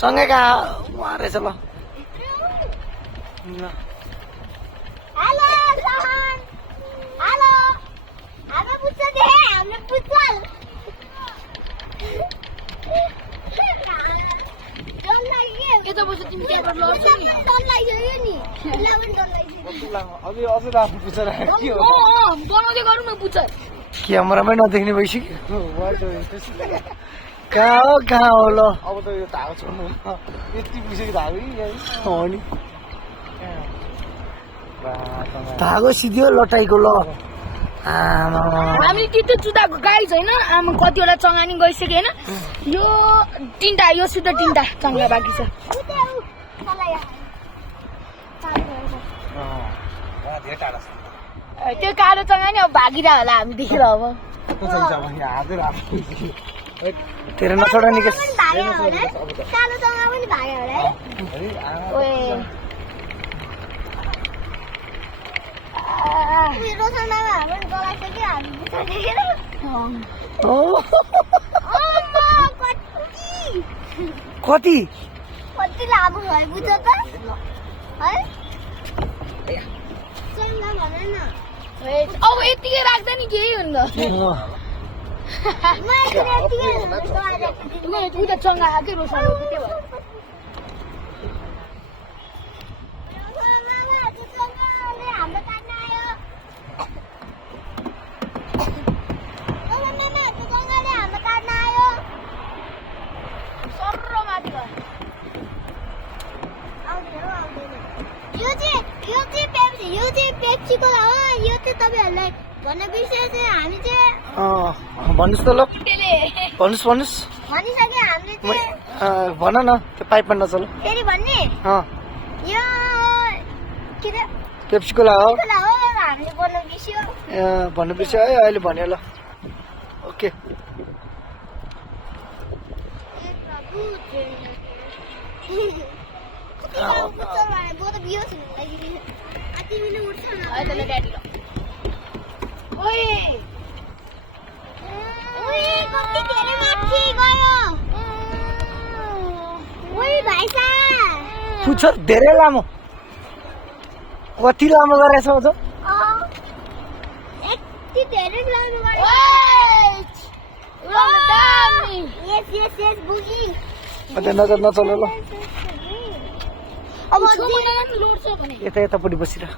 सँगै कहाँ रहेछ ल क्यामेरामै नदेख्ने भइसक्यो कहाँ हो ल अब त यो धागो छोड्नु यति पुगिसक्यो धागो हो नि धागो सिध्यो लटाइको ल हामी त्यति जुदाको गाई छैन आमा कतिवटा चङ्गानी गइसक्यो होइन यो तिनटा यो सिधै तिनटा चङ्गा बाँकी छ त्यो कालो चङ्गानी अब भागिरह होला हामी देखेर अब तेरो नछोडा निकेश कति लामो भयो बुझ त है अब यतिकै राख्दा नि केही हुन्छ उता चङ्गा आएकै रोसन भन्नुहोस् त ल भन्नुहोस् भन न त्यो पाइपमा नचल पेप्सीको ला हो भन्नु बिर्स्यो है अहिले भन्यो ल ओके पुछ धेरै लामो कति लामो गरेछ अझ नजर नचल ल यता यतापट्टि बसिरह